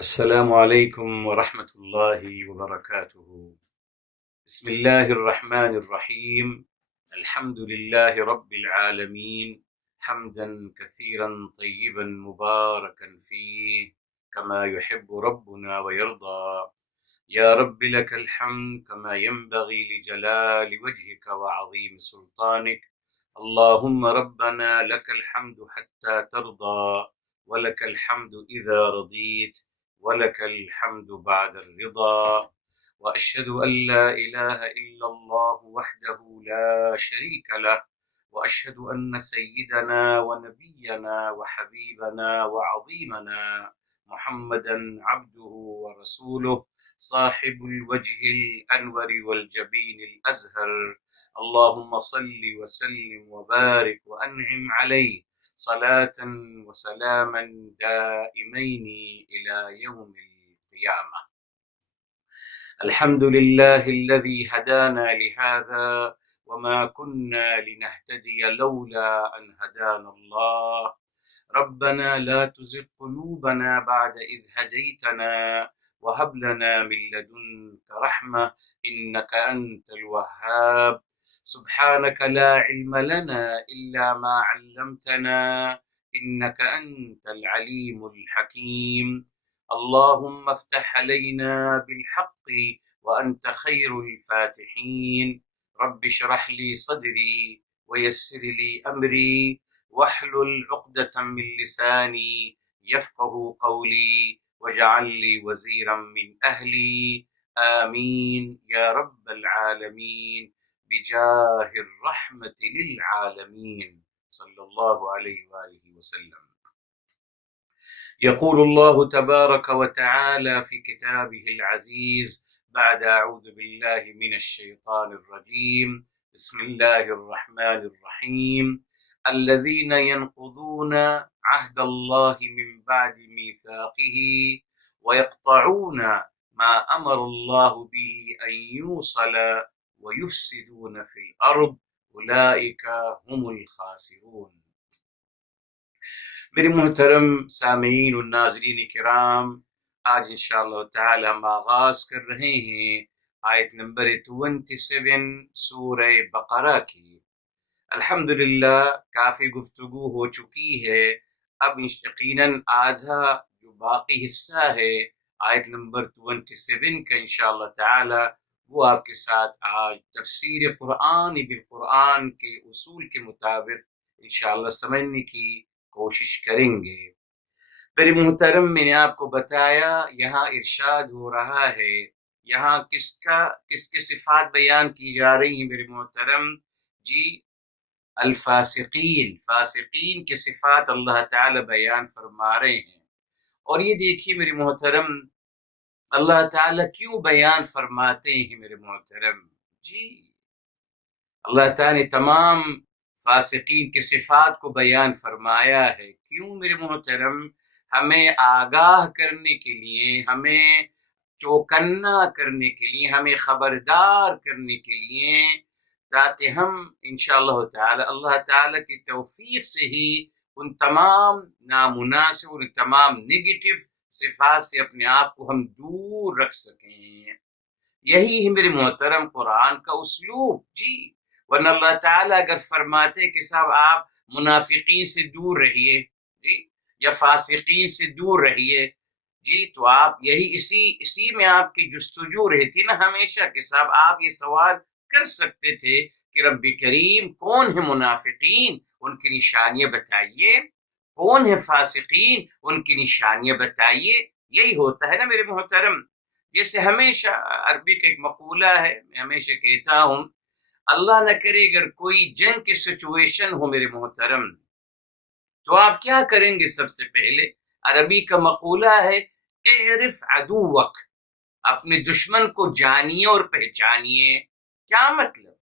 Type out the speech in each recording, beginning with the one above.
السلام عليكم ورحمة الله وبركاته. بسم الله الرحمن الرحيم. الحمد لله رب العالمين، حمدا كثيرا طيبا مباركا فيه كما يحب ربنا ويرضى. يا رب لك الحمد كما ينبغي لجلال وجهك وعظيم سلطانك. اللهم ربنا لك الحمد حتى ترضى، ولك الحمد إذا رضيت، ولك الحمد بعد الرضا. وأشهد أن لا إله إلا الله وحده لا شريك له، وأشهد أن سيدنا ونبينا وحبيبنا وعظيمنا محمدا عبده ورسوله، صاحب الوجه الأنور والجبين الأزهر. اللهم صل وسلم وبارك وأنعم عليه صلاة وسلاما دائمين إلى يوم القيامة. الحمد لله الذي هدانا لهذا وما كنا لنهتدي لولا أن هدانا الله. ربنا لا تزغ قلوبنا بعد إذ هديتنا وهب لنا من لدنك رحمة إنك أنت الوهاب. سبحانك لا علم لنا إلا ما علمتنا إنك أنت العليم الحكيم. اللهم افتح علينا بالحق وأنت خير الفاتحين. رب اشرح لي صدري ويسر لي أمري واحلل عقدة من لساني يفقه قولي واجعل لي وزيرا من أهلي. آمين يا رب العالمين بجاه الرحمة للعالمين صلى الله عليه وآله وسلم. يقول الله تبارك وتعالى في كتابه العزيز بعد أعوذ بالله من الشيطان الرجيم، بسم الله الرحمن الرحيم: الذين ينقضون عهد الله من بعد ميثاقه ويقطعون ما أمر الله به أن يوصل ويفسدون في الأرض أولئك هم الخاسرون. میرے محترم سامعین و ناظرین کرام، آج انشاءاللہ تعالی ہم آغاز کر رہے ہیں آیت نمبر 27 سورہ بقرہ کی۔ الحمدللہ کافی گفتگو ہو چکی ہے، اب یقیناً آدھا جو باقی حصہ ہے آیت نمبر 27 کا انشاءاللہ تعالی وہ آپ کے ساتھ آج تفسیر قرآن بالقرآن کے اصول کے مطابق انشاءاللہ سمجھنے کی کوشش کریں گے۔ میرے محترم، میں نے آپ کو بتایا یہاں ارشاد ہو رہا ہے، یہاں کس کے صفات بیان کی جا رہی ہیں میرے محترم؟ جی، الفاسقین، فاسقین کے صفات اللہ تعالی بیان فرما رہے ہیں۔ اور یہ دیکھیے میرے محترم، اللہ تعالی کیوں بیان فرماتے ہیں میرے محترم؟ جی، اللہ تعالی نے تمام فاسقین کے صفات کو بیان فرمایا ہے۔ کیوں میرے محترم؟ ہمیں آگاہ کرنے کے لیے، ہمیں چوکنا کرنے کے لیے، ہمیں خبردار کرنے کے لیے، تاکہ ہم انشاءاللہ تعالی اللہ تعالی کی توفیق سے ہی ان تمام نامناسب اور تمام نگیٹو صفات سے اپنے آپ کو ہم دور رکھ سکیں۔ یہی ہے میرے محترم قرآن کا اسلوب۔ جی، ورنہ اللہ تعالیٰ اگر فرماتے کہ صاحب آپ منافقین سے دور رہیے، جی، یا فاسقین سے دور رہیے، جی، تو آپ یہی اسی میں آپ کی جستجو رہتی نا ہمیشہ کہ صاحب آپ یہ سوال کر سکتے تھے کہ رب کریم کون ہے منافقین، ان کی نشانیاں بتائیے، کون ہے فاسقین، ان کی نشانیاں بتائیے۔ یہی ہوتا ہے نا میرے محترم۔ جیسے ہمیشہ عربی کا ایک مقولہ ہے، میں ہمیشہ کہتا ہوں، اللہ نہ کرے اگر کوئی جنگ کی سچویشن ہو میرے محترم، تو آپ کیا کریں گے؟ سب سے پہلے عربی کا مقولہ ہے اعرف عدوک، اپنے دشمن کو جانیے اور پہچانیے۔ کیا مطلب؟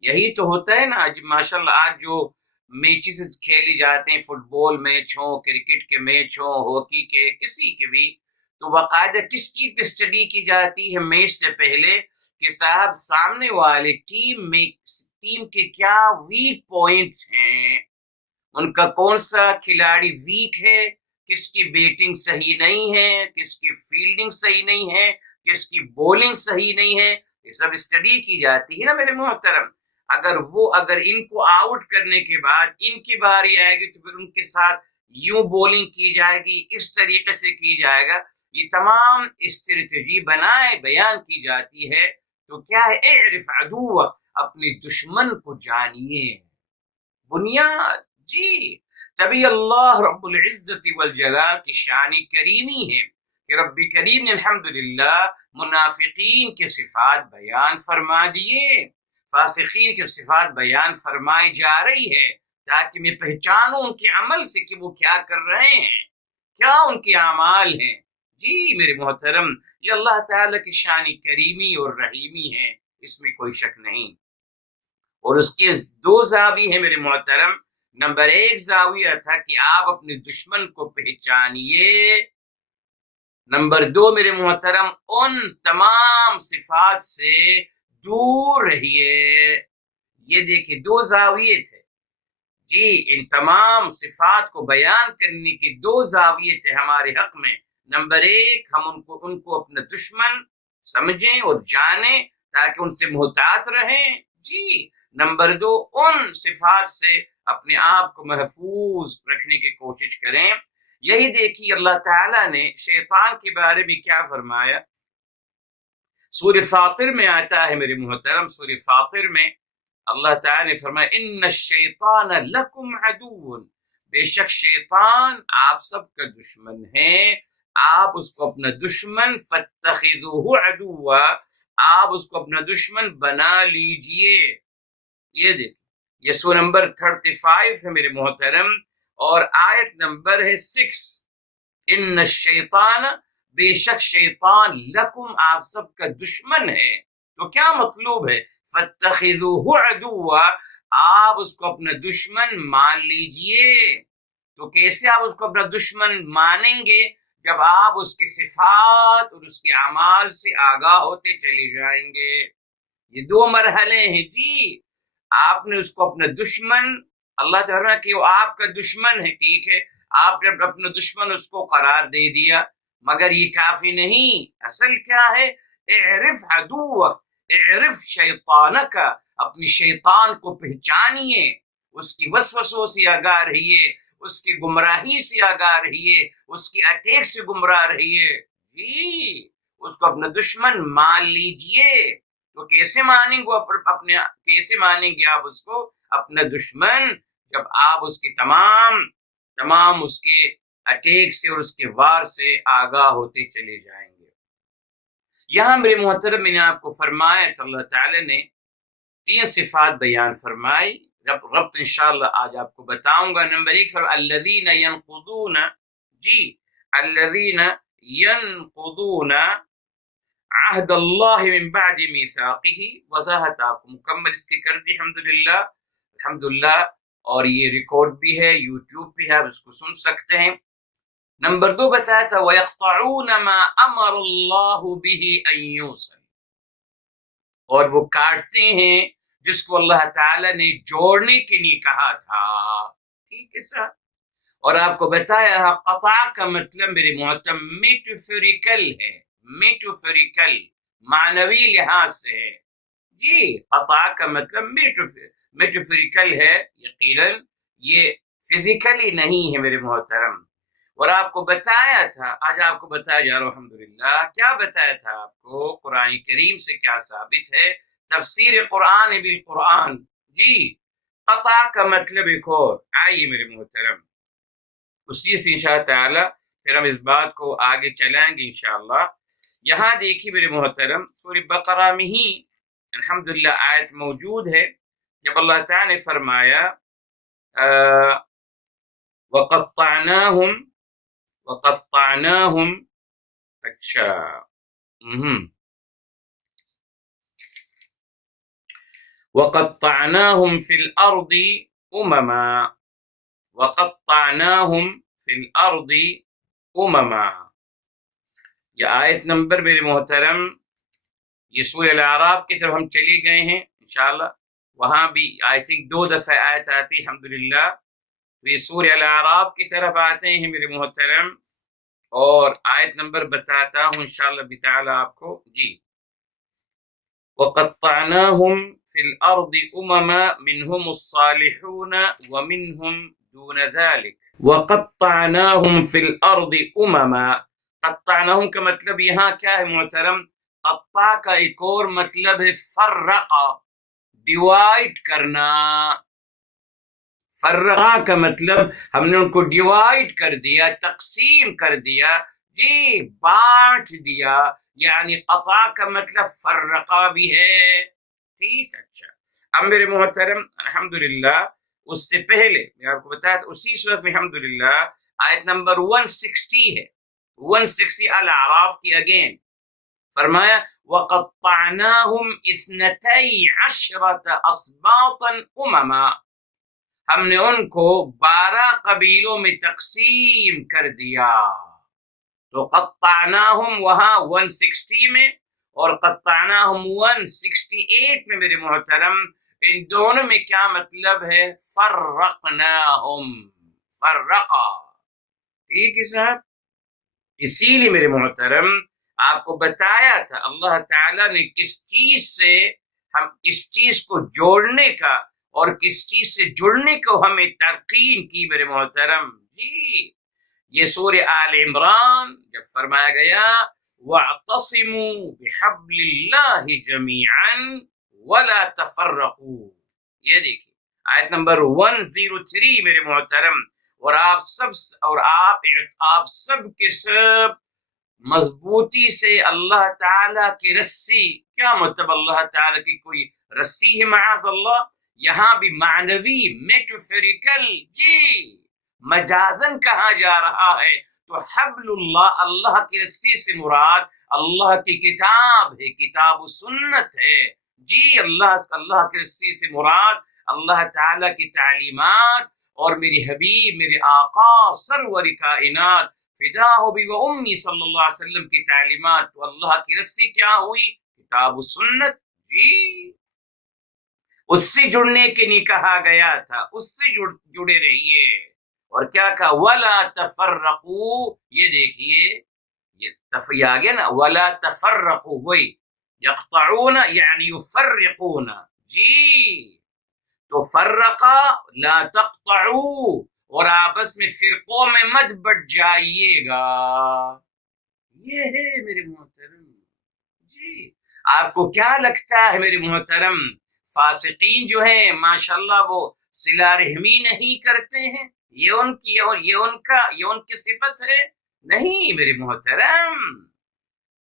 یہی تو ہوتا ہے نا۔ آج ماشاءاللہ آج جو میچز کھیلی جاتے ہیں، فٹ بال میچ ہوں، کرکٹ کے میچ ہوں، ہاکی کے، کسی کے بھی، تو باقاعدہ کس چیز پہ اسٹڈی کی جاتی ہے میچ سے پہلے کہ صاحب سامنے والے ٹیم کے کیا ویک پوائنٹس ہیں، ان کا کون سا کھلاڑی ویک ہے، کس کی بیٹنگ صحیح نہیں ہے، کس کی فیلڈنگ صحیح نہیں ہے، کس کی بولنگ صحیح نہیں ہے، یہ سب اسٹڈی کی جاتی ہے نا میرے محترم۔ اگر ان کو آؤٹ کرنے کے بعد ان کی باری آئے گی تو پھر ان کے ساتھ یوں بولنگ کی جائے گی، اس طریقے سے کی جائے گا، یہ تمام اسٹریٹجی بنائے بیان کی جاتی ہے۔ تو کیا ہے، اعرف عدو، اپنے دشمن کو جانیے، بنیاد جی۔ تبھی اللہ رب العزت والجلال کی شان کریمی ہے کہ رب کریم نے الحمدللہ منافقین کے صفات بیان فرما دیے، فاسقین کی صفات بیان فرمائی جا رہی ہے تاکہ میں پہچانوں ان کے عمل سے کہ وہ کیا کر رہے ہیں، کیا ان کے اعمال ہیں۔ جی میرے محترم، یہ اللہ تعالیٰ کی شان کریمی اور رحیمی ہے، اس میں کوئی شک نہیں۔ اور اس کے دو زاویے ہیں میرے محترم۔ نمبر 1 زاویہ تھا کہ آپ اپنے دشمن کو پہچانیے، نمبر 2 میرے محترم ان تمام صفات سے دور رہیے۔ یہ دیکھیں 2 زاویے تھے جی، ان تمام صفات کو بیان کرنے کے 2 زاویے تھے ہمارے حق میں۔ نمبر 1 ہم ان کو اپنا دشمن سمجھیں اور جانیں تاکہ ان سے محتاط رہیں جی۔ نمبر 2 ان صفات سے اپنے آپ کو محفوظ رکھنے کی کوشش کریں۔ یہی دیکھیے اللہ تعالیٰ نے شیطان کے بارے میں کیا فرمایا، سورہ فاطر میں آتا ہے میرے محترم، سورہ فاطر میں اللہ تعالیٰ نے فرمایا ان الشیطان لکم عدو، بے شک شیطان آپ سب کا دشمن ہے، آپ اس کو اپنا دشمن فاتخذوہ عدوا، آپ اس کو اپنا دشمن بنا لیجئے۔ یہ دیکھیں یہ سورہ نمبر 35 ہے میرے محترم، اور آیت نمبر ہے 6۔ ان الشیطان، بے شک شیطان لکم آپ سب کا دشمن ہے، تو کیا مطلوب ہے، فاتخذوہ عدوا، آپ اس کو اپنا دشمن مان لیجئے۔ تو کیسے آپ اس کو اپنا دشمن مانیں گے، جب آپ اس کی صفات اور اس کے اعمال سے آگاہ ہوتے چلے جائیں گے۔ یہ 2 مرحلے ہیں جی۔ آپ نے اس کو اپنا دشمن، اللہ تعالیٰ کہ وہ آپ کا دشمن ہے، ٹھیک ہے، آپ نے اپنا دشمن اس کو قرار دے دیا، مگر یہ کافی نہیں۔ اصل کیا ہے، اعرف عدوک، اعرف شیطانک، اپنی شیطان کو پہچانیے، اس کی وسوسوں سے آگاہ رہیے، اس کی گمراہی سے آگاہ رہیے، اس کی اٹیک سے گمراہ رہیے جی۔ اس کو اپنا دشمن مان لیجئے۔ تو کیسے مانیں گے کیسے مانیں گے آپ اس کو اپنا دشمن، جب آپ اس کی تمام اس کے اٹیک سے اور اس کے وار سے آگاہ ہوتے چلے جائیں گے۔ یہاں میرے محترم میں نے آپ کو فرمایا تو اللہ تعالی نے 3 صفات بیان فرمائی، ربط انشاءاللہ آج آپ کو بتاؤں گا۔ نمبر 1 الذین ینقضون، جی الذین ینقضون عہد اللہ من بعد میثاقہ، وضاحت آپ کو مکمل اس کی کر دی الحمدللہ، اور یہ ریکارڈ بھی ہے، یوٹیوب پہ ہے، آپ اس کو سن سکتے ہیں۔ نمبر 2 بتایا تھا وَيَقْطَعُونَ مَا أَمَرَ اللَّهُ بِهِ أَن يُوصَلَ، اور وہ کاٹتے ہیں جس کو اللہ تعالی نے جوڑنے کے لیے کہا تھا، ٹھیک ہے سر۔ اور آپ کو بتایا قطع کا مطلب میرے محترم میٹافوریکل ہے، میٹافوریکل معنوی لحاظ سے ہے جی۔ قطع کا مطلب میٹافوریکل ہے، یقیناً یہ فزیکلی نہیں ہے میرے محترم۔ اور آپ کو بتایا تھا، آج آپ کو بتایا جا رہا ہے الحمدللہ، کیا بتایا تھا آپ کو، قرآن کریم سے کیا ثابت ہے، تفسیر قرآن بالقرآن جی۔ قطع کا مطلب ایک اور، آئیے میرے محترم اسی سے انشاءاللہ تعالی پھر ہم اس بات کو آگے چلائیں گے انشاءاللہ۔ یہاں دیکھیے میرے محترم سورہ بقرہ میں ہی الحمدللہ آیت موجود ہے، جب اللہ تعالی نے فرمایا وَقَطَّعْنَاهُمْ، اچھا وَقَطَّعْنَاهُمْ فِي الْأَرْضِ أُمَمًا، وَقَطَّعْنَاهُمْ فِي الْأَرْضِ أُمَمًا، یہ آیت نمبر میرے محترم، یہ سورہ الاعراف کی طرف ہم چلے گئے ہیں انشاءاللہ، وہاں بھی آئی تھنک 2 دفعہ آیت آتی الحمدللہ۔ تو یہ سورہ الاعراف کی طرف آتے ہیں میرے محترم، اور آیت نمبر بتاتا ہوں انشاءاللہ تعالی آپ کو. جی، وَقَطَّعْنَاهُمْ فِي الْأَرْضِ أُمَمًا مِّنْهُمُ الصَّالِحُونَ وَمِنْهُمْ دُونَ ذَلِكَ. وَقَطَّعْنَاهُمْ فِي الْأَرْضِ أُمَمًا. قطعناہم کا مطلب یہاں کیا ہے محترم؟ قطع کا ایک اور مطلب ہے فرقا، ڈیوائڈ کرنا. فرقا کا مطلب ہم نے ان کو ڈیوائڈ کر دیا، تقسیم کر دیا، جی بانٹ دیا. یعنی قطع کا مطلب فرقا بھی ہے. ٹھیک، اچھا. اب میرے محترم الحمدللہ اس سے پہلے میں آپ کو بتایا اسی صورت میں الحمدللہ آیت نمبر 160 ہے، 160 الاعراف کی اگین فرمایا وَقَطَّعْنَاهُمْ اثْنَتَيْ عَشْرَةَ أَصْبَاطًا أُمَمًا. ہم نے ان کو 12 قبیلوں میں تقسیم کر دیا. تو قطعناہم وہاں 160 میں اور قطعناہم 168 میں میرے محترم، ان دونوں میں کیا مطلب ہے؟ فرقناہم، فرقا. ٹھیک ہے صاحب. اسی لیے میرے محترم آپ کو بتایا تھا اللہ تعالیٰ نے کس چیز سے ہم کس چیز کو جوڑنے کا اور کس چیز سے جڑنے کو ہمیں تلقین کی میرے محترم. جی، یہ سورہ آل عمران جب فرمایا گیا وَاعْتَصِمُوا بِحَبْلِ اللَّهِ جَمِيعًا وَلَا تَفَرَّقُوا. یہ دیکھیں آیت نمبر 103 میرے محترم. اور آپ سب کے سب مضبوطی سے اللہ تعالیٰ کی رسی. کیا مطلب اللہ تعالیٰ کی کوئی رسی ہے؟ معاذ اللہ. یہاں بھی معنوی میٹافریکل، جی مجازن کہا جا رہا ہے. تو حبل اللہ، اللہ کی رسی سے مراد اللہ کی کتاب ہے، کتاب و سنت ہے. جی، اللہ کی رسی سے مراد اللہ تعالیٰ کی تعلیمات اور میری حبیب میرے آقا سرور کائنات فداہ بھی و امی صلی اللہ علیہ وسلم کی تعلیمات. تو اللہ کی رسی کیا ہوئی؟ کتاب و سنت. جی، اس سے جڑنے کے لیے کہا گیا تھا، اس سے جڑے رہیے. اور کیا کہا؟ وَلَا تَفَرَّقُوا. یہ دیکھیے یہ آ گیا نا، وَلَا تَفَرَّقُوا، وہی یقطعون یعنی یفرقون. جی، تو فرقا لا تقطعوا، اور آپس میں فرقوں میں مت بٹ جائیے گا. یہ ہے میرے محترم. جی، آپ کو کیا لگتا ہے میرے محترم فاسقین جو ہیں ماشاءاللہ وہ صلہ رحمی نہیں کرتے ہیں؟ یہ ان کی صفت ہے؟ نہیں میرے محترم.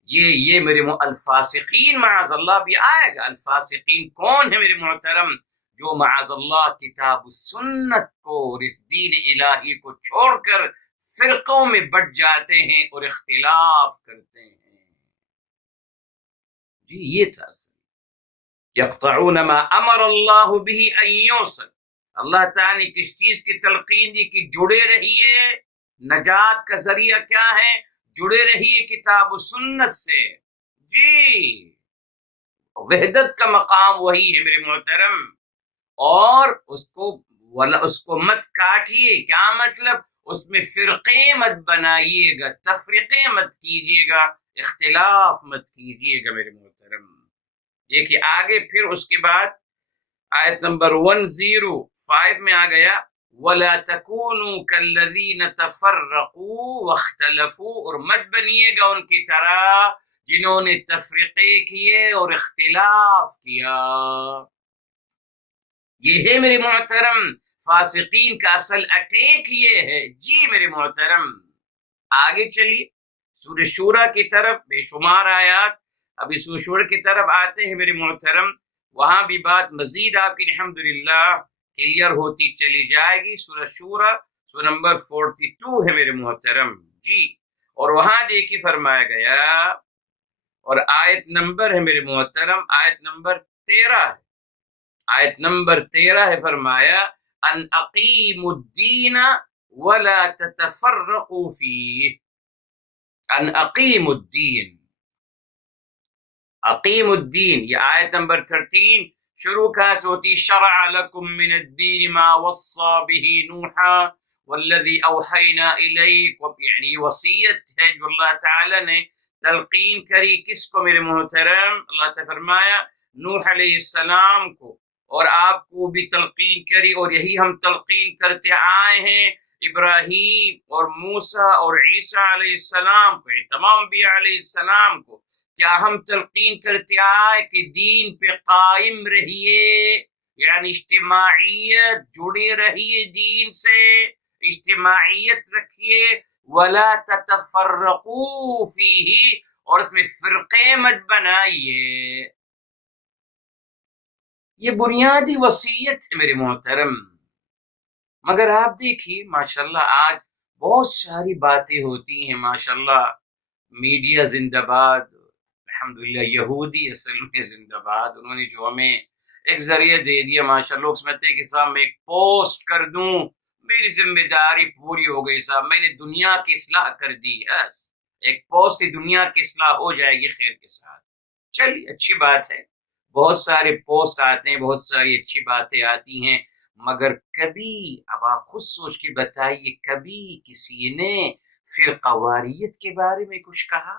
یہ میرے الفاسقین معاذ اللہ بھی آئے گا. الفاسقین کون ہے میرے محترم؟ جو معاذ اللہ کتاب سنت کو اور اس دین الہی کو چھوڑ کر فرقوں میں بٹ جاتے ہیں اور اختلاف کرتے ہیں. جی، یہ تھا یقطعون ما امر اللہ به ان یوصل. اللہ تعالیٰ نے کس چیز کی تلقین دی کہ جڑے رہیے. نجات کا ذریعہ کیا ہے؟ جڑے رہیے کتاب و سنت سے. جی، وحدت کا مقام وہی ہے میرے محترم. اور اس کو مت کاٹیے. کیا مطلب؟ اس میں فرقے مت بنائیے گا، تفریقے مت کیجیے گا، اختلاف مت کیجیے گا میرے محترم. دیکھیے آگے پھر اس کے بعد آیت نمبر 105 میں آ گیا وَلَا تَكُونُوا كَالَّذِينَ تَفَرَّقُوا وَاخْتَلَفُوا. اور مت بنیے گا ان کی طرح جنہوں نے تفریقے کیے اور اختلاف کیا. یہ ہے میرے محترم فاسقین کا اصل اٹیک یہ ہے. جی میرے محترم آگے چلیے سورہ شورى کی طرف. بے شمار آیات ابھی سورہ شورى کی طرف آتے ہیں میرے محترم. وہاں بھی بات مزید آپ کی الحمدللہ کلیئر ہوتی چلی جائے گی. سورہ شورى سورہ نمبر 42 ہے میرے محترم. جی، اور وہاں دیکھیے فرمایا گیا اور آیت نمبر ہے میرے محترم آیت نمبر 13 ہے. آیت نمبر 13 ہے فرمایا ان اقیموا الدین ولا تتفرقوا فیہ. ان اقیموا الدین، اقیم الدین. یہ آیت نمبر 13 شروع کہاں سے ہوتی؟ شرع لکم من الدین ما وصى به نوحا والذی اوحینا الیک، یعنی وصیت ہے جو اللہ تعالی نے تلقین کری کس کو میرے محترم؟ اللہ تعالی فرمایا نوح علیہ السلام کو، اور آپ کو بھی تلقین کری، اور یہی ہم تلقین کرتے آئے ہیں ابراہیم اور موسیٰ اور عیسیٰ علیہ السلام کو، تمام انبیاء علیہ السلام کو کیا ہم تلقین کرتے آئے کہ دین پہ قائم رہیے، یعنی اجتماعیت، جڑے رہیے دین سے، اجتماعیت رکھیے، ولا تتفرقوا فیہ، اور اس میں فرقے مت بنائیے۔ یہ بنیادی وصیت ہے میرے محترم۔ مگر آپ دیکھیے ماشاءاللہ آج بہت ساری باتیں ہوتی ہیں، ماشاءاللہ میڈیا زندہ باد، الحمدللہ یہودی اصل میں زندہ باد، انہوں نے جو ہمیں ایک ذریعہ دے دیا ماشاءاللہ، لوگ سمجھتے ہیں کہ صاحب میں ایک پوسٹ کر دوں میری ذمہ داری پوری ہو گئی، صاحب میں نے دنیا کی اصلاح کر دی، یس ایک پوسٹ سے دنیا کی اصلاح ہو جائے گی خیر کے ساتھ۔ چلیے اچھی بات ہے، بہت سارے پوسٹ آتے ہیں، بہت ساری اچھی باتیں آتی ہیں، مگر کبھی اب آپ خود سوچ کے بتائیے کبھی کسی نے فرقہ واریت کے بارے میں کچھ کہا؟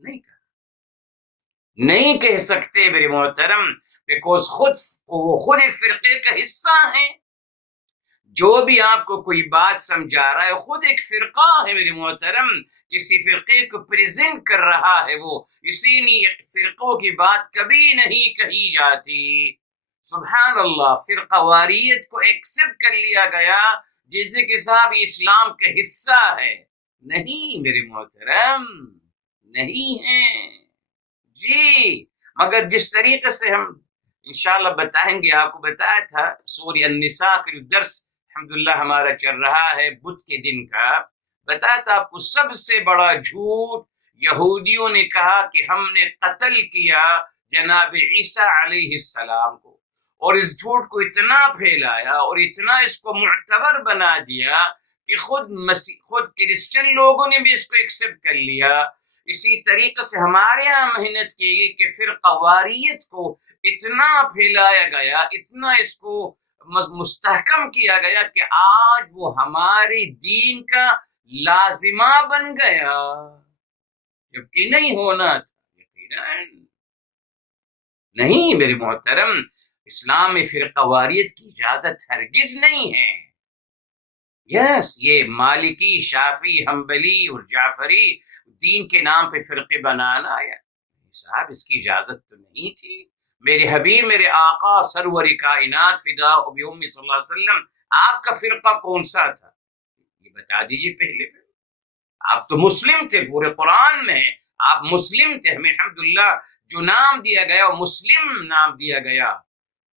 نہیں کہا، نہیں کہہ سکتے میرے محترم، بیکوز وہ خود ایک فرقے کا حصہ ہیں۔ جو بھی آپ کو کوئی بات سمجھا رہا ہے خود ایک فرقہ ہے میرے محترم، کسی فرقے کو پریزنٹ کر رہا ہے، وہ اسی لیے فرقوں کی بات کبھی نہیں کہی جاتی۔ سبحان اللہ، فرقہ واریت کو ایکسپٹ کر لیا گیا جیسے کہ صاحب اسلام کا حصہ ہے۔ نہیں میرے محترم، نہیں ہے جی، مگر جس طریقے سے ہم انشاءاللہ بتائیں گے، آپ کو بتایا تھا سورہ النساء کا جو درس الحمدللہ ہمارا چل رہا ہے بدھ کے دن کا، بتایا تھا آپ کو سب سے بڑا جھوٹ یہودیوں نے کہا کہ ہم نے قتل کیا جناب عیسیٰ علیہ السلام کو، اور اس جھوٹ کو اتنا پھیلایا اور اتنا اس کو معتبر بنا دیا کہ خود کرسچن لوگوں نے بھی اس کو ایکسپٹ کر لیا۔ اسی طریقے سے ہمارے یہاں محنت کی گئی کہ فرقہ واریت کو اتنا پھیلایا گیا، اتنا اس کو مستحکم کیا گیا کہ آج وہ ہمارے دین کا لازمہ بن گیا، جبکہ نہیں ہونا تھا، یقیناً نہیں میرے محترم۔ اسلام میں فرقہ واریت کی اجازت ہرگز نہیں ہے۔ یس یہ مالکی، شافعی، حنبلی اور جعفری دین کے نام پہ فرقے بنانا، یا صاحب اس کی اجازت تو نہیں تھی۔ میرے حبیب، میرے آقا سرور کائنات فدا ابی امی صلی اللہ علیہ وسلم، آپ کا فرقہ کون سا تھا یہ بتا دیجئے پہلے۔ آپ تو مسلم تھے، پورے قرآن میں آپ مسلم تھے، ہمیں الحمدللہ جو نام دیا گیا وہ مسلم نام دیا گیا،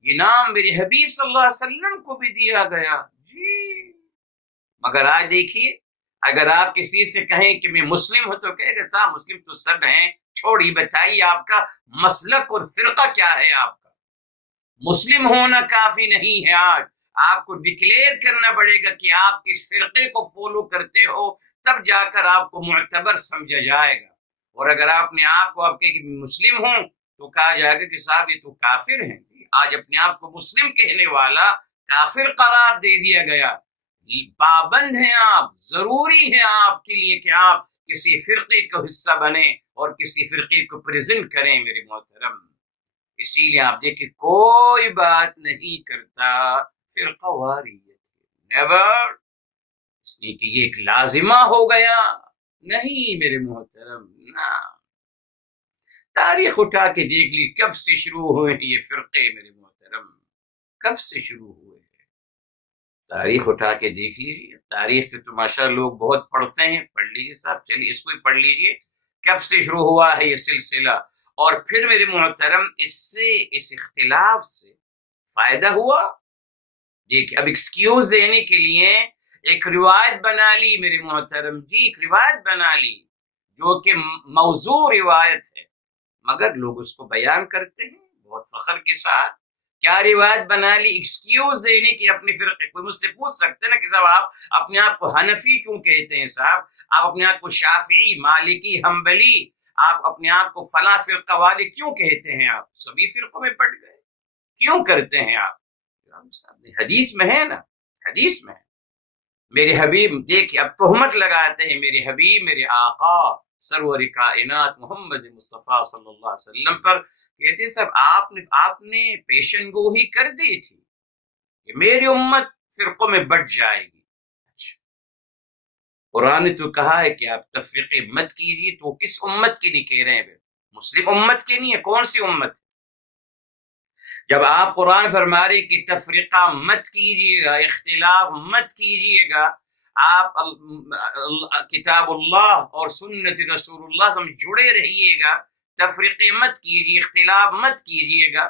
یہ نام میرے حبیب صلی اللہ علیہ وسلم کو بھی دیا گیا جی۔ مگر آج دیکھیے اگر آپ کسی سے کہیں کہ میں مسلم ہوں تو کہے گا صاحب مسلم تو سب ہیں، چھوڑی بتائیے آپ کا مسلک اور فرقہ کیا ہے؟ آپ کا مسلم ہونا کافی نہیں ہے، آج آپ کو ڈکلیئر کرنا پڑے گا کہ آپ کس فرقے کو فالو کرتے ہو، تب جا کر آپ کو معتبر سمجھا جائے گا۔ اور اگر آپ نے آپ کو آپ کہ مسلم ہوں تو کہا جائے گا کہ صاحب یہ تو کافر ہیں۔ آج اپنے آپ کو مسلم کہنے والا کافر قرار دے دیا گیا۔ پابند ہیں آپ، ضروری ہے آپ کے لیے کہ آپ کسی فرقے کا حصہ بنیں اور کسی فرقے کو پریزنٹ کریں میرے محترم۔ اسی لیے آپ دیکھیں کوئی بات نہیں کرتا فرقہ واریت، نیور، اس لیے کہ یہ ایک لازمہ ہو گیا، نہیں میرے محترم، نہ۔ تاریخ اٹھا کے دیکھ لی کب سے شروع ہوئے یہ فرقے میرے محترم، کب سے شروع ہوئے، تاریخ اٹھا کے دیکھ لیجیے۔ تاریخ کے تو ماشاءاللہ لوگ بہت پڑھتے ہیں، پڑھ لیجیے صاحب، چلیے اس کو ہی پڑھ لیجیے کب سے شروع ہوا ہے یہ سلسلہ۔ اور پھر میرے محترم اس اختلاف سے فائدہ ہوا۔ دیکھ اب ایکسکیوز دینے کے لیے ایک روایت بنا لی میرے محترم جی، ایک روایت بنا لی جو کہ موضوع روایت ہے، مگر لوگ اس کو بیان کرتے ہیں بہت فخر کے ساتھ۔ کیا روایت بنا لی؟ ایکسکیوز دینے کی اپنے فرقے۔ کوئی مجھ سے پوچھ سکتے ہیں نا کہ صاحب آپ اپنے آپ کو حنفی کیوں کہتے ہیں؟ صاحب آپ اپنے آپ کو شافعی، مالکی، حنبلی، آپ اپنے آپ کو فلاں فرقہ والے کیوں کہتے ہیں؟ آپ سبھی فرقوں میں پڑ گئے، کیوں کرتے ہیں آپ؟ حدیث میں ہے نا، حدیث میں ہے. میرے حبیب دیکھیے اب تہمت لگاتے ہیں میرے حبیب، میرے آقا سرور کائنات محمد مصطفیٰ صلی اللہ علیہ وسلم پر. کہتے صاحب آپ نے پیشن گوئی کر دی تھی کہ میری امت فرقوں میں بٹ جائے گی. اچھا قرآن نے تو کہا ہے کہ آپ تفریقے مت کیجیے، تو کس امت کے لیے کہہ رہے ہیں؟ مسلم امت کے لیے. کون سی امت؟ جب آپ قرآن فرما رہے کہ تفریقہ مت کیجیے گا، اختلاف مت کیجیے گا، آپ کتاب اللہ اور سنت رسول اللہ سے جڑے رہیے گا، تفریقے مت کیجیے، اختلاف مت کیجیے گا.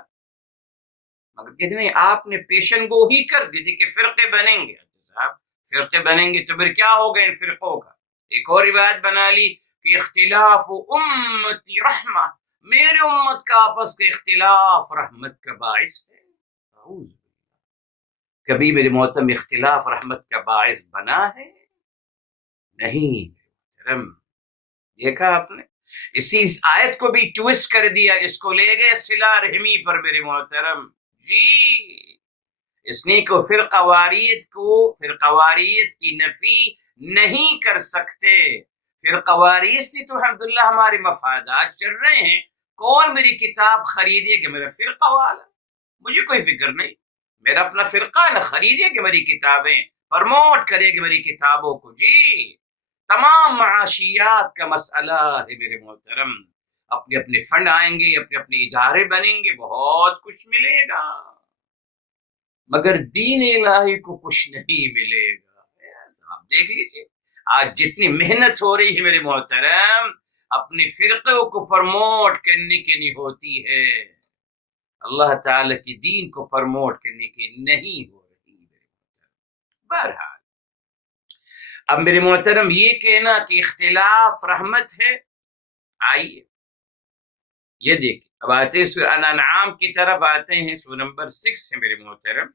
مگر کہتے نہیں، آپ نے پیشن گوئی کر دی تھی کہ فرقے بنیں گے. صاحب فرقے بنیں گے تو پھر کیا ہوگا ان فرقوں کا؟ ایک اور روایت بنا لی کہ اختلاف امتی رحمہ، میرے امت کا آپس کا اختلاف رحمت کا باعث ہے. کبھی میرے محترم اختلاف رحمت کا باعث بنا ہے؟ نہیں محترم. دیکھا آپ نے، اس آیت کو بھی ٹویسٹ کر دیا، اس کو لے گئے صلہ رحمی پر میرے محترم. جی اس نے کو فرقہ واریت کی نفی نہیں کر سکتے. فرقہ واریت سے تو الحمدللہ ہمارے مفادات چل رہے ہیں. کون میری کتاب خریدے گا؟ میرا فرقہ والا. مجھے کوئی فکر نہیں، میرا اپنا فرقہ نہ خریدے گا میری کتابیں، پرموٹ کرے گا میری کتابوں کو. جی تمام معاشیات کا مسئلہ ہے میرے محترم. اپنے اپنے فنڈ آئیں گے، اپنے اپنے ادارے بنیں گے، بہت کچھ ملے گا، مگر دین الہی کو کچھ نہیں ملے گا. آپ دیکھ لیجیے آج جتنی محنت ہو رہی ہے میرے محترم اپنے فرقوں کو پرموٹ کرنے کے لیے ہوتی ہے، اللہ تعالی کی دین کو پرموٹ کرنے کی نہیں ہو رہی میرے محترم. بہرحال اب میرے محترم یہ کہنا کہ اختلاف رحمت ہے، آئیے یہ دیکھیں. اب آتے ہیں سورہ انعام کی طرف آتے ہیں، سورہ نمبر 6 ہے میرے محترم.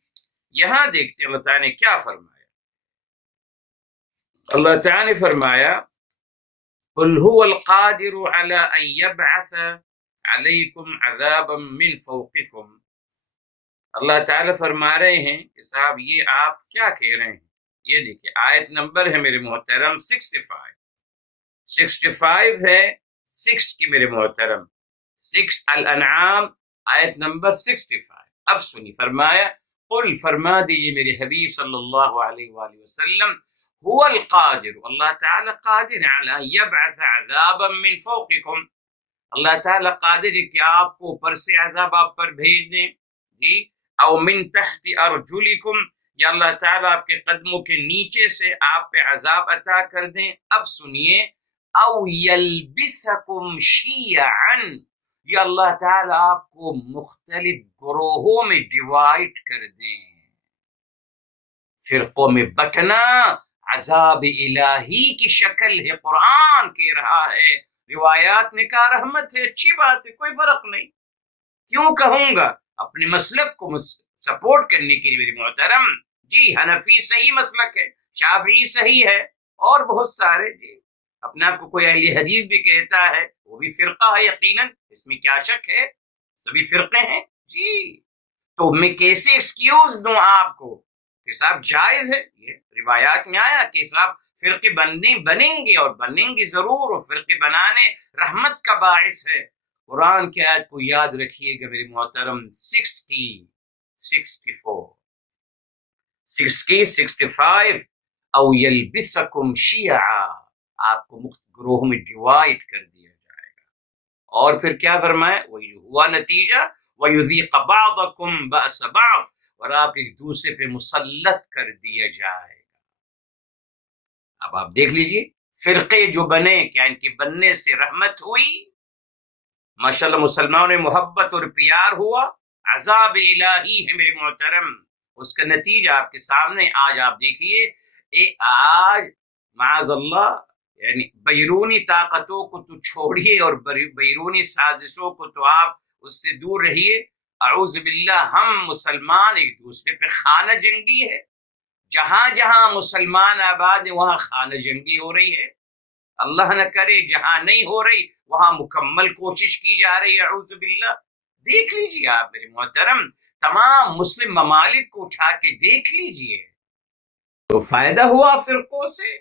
یہاں دیکھتے ہیں اللہ تعالیٰ نے کیا فرمایا. اللہ تعالیٰ نے فرمایا قل هو القادر على ان يبعث عليكم عذابا من فوقكم. اللہ تعالیٰ فرما رہے ہیں کہ صاحب یہ آپ کیا کہہ رہے ہیں. یہ دیکھیں آیت نمبر ہے میرے محترم 65 ہے 6 کی میرے محترم 6 الانعام آیت نمبر 65. اب سنی فرمایا قل فرما دیجیے میرے حبیب صلی اللہ علیہ وآلہ وسلم هو القادر، اللہ تعالی قادر علی یبعث عذابا من فوقکم، اللہ تعالی قادر ہے کہ آپ کو اوپر سے عذاب آپ پر بھیج دیں. جی او من تحت ارجلکم، یا اللہ تعالیٰ آپ کے قدموں کے نیچے سے آپ پہ عذاب عطا کر دیں. اب سنیے او یلبسکم شیعا، یا اللہ تعالیٰ آپ کو مختلف گروہوں میں ڈیوائڈ کر دیں. فرقوں میں بٹنا عذاب الہی کی شکل ہے. قرآن کہہ رہا ہے، روایات نے کہا رحمت ہے، اچھی بات ہے، کوئی فرق نہیں. کیوں کہوں گا؟ اپنے مسلک کو سپورٹ کرنے کے لیے میری محترم. جی حنفی صحیح مسلک ہے، شافعی صحیح ہے، اور بہت سارے. جی اپنے آپ کو کوئی اہل حدیث بھی کہتا ہے، وہ بھی فرقہ ہے یقیناً، اس میں کیا شک ہے، سبھی فرقے ہیں. جی تو میں کیسے ایکسکیوز دوں آپ کو کہ صاحب جائز ہے؟ یہ روایات میں آیا کہ صاحب فرقے بنیں گے، اور بنیں گے ضرور، اور فرقے بنانے رحمت کا باعث ہے. قرآن کی آیت کو یاد رکھیے گا میرے محترم 65 او یلبسکم شیعا، آپ کو مختلف گروہوں میں ڈیوائڈ کر دیا جائے گا. اور پھر کیا فرمائے؟ وہی جو ہوا نتیجہ وَيُذِيقَ بَعْضَكُمْ بَأْسَ بَعْضٍ، اور آپ ایک دوسرے پہ مسلط کر دیا جائے گا. اب آپ دیکھ لیجئے فرقے جو بنے، کیا ان کے بننے سے رحمت ہوئی؟ ماشاءاللہ مسلمانوں میں محبت اور پیار ہوا؟ عذاب الہی ہے میرے محترم. اس کا نتیجہ آپ کے سامنے آج آپ دیکھیے. آج معاذ اللہ یعنی بیرونی طاقتوں کو تو چھوڑیے اور بیرونی سازشوں کو تو آپ اس سے دور رہیے. اعوذ باللہ ہم مسلمان ایک دوسرے پہ خانہ جنگی ہے. جہاں جہاں مسلمان آباد ہیں وہاں خانہ جنگی ہو رہی ہے. اللہ نہ کرے جہاں نہیں ہو رہی وہاں مکمل کوشش کی جا رہی ہے. اعوذ باللہ دیکھ لیجیے آپ میرے محترم، تمام مسلم ممالک کو اٹھا کے دیکھ لیجیے، تو فائدہ ہوا فرقوں سے؟